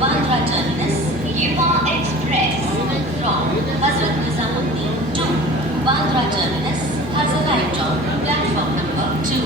Bandra terminus, Yuva Express from Hazrat Nizamuddin to Bandra terminus has arrived on platform number 2.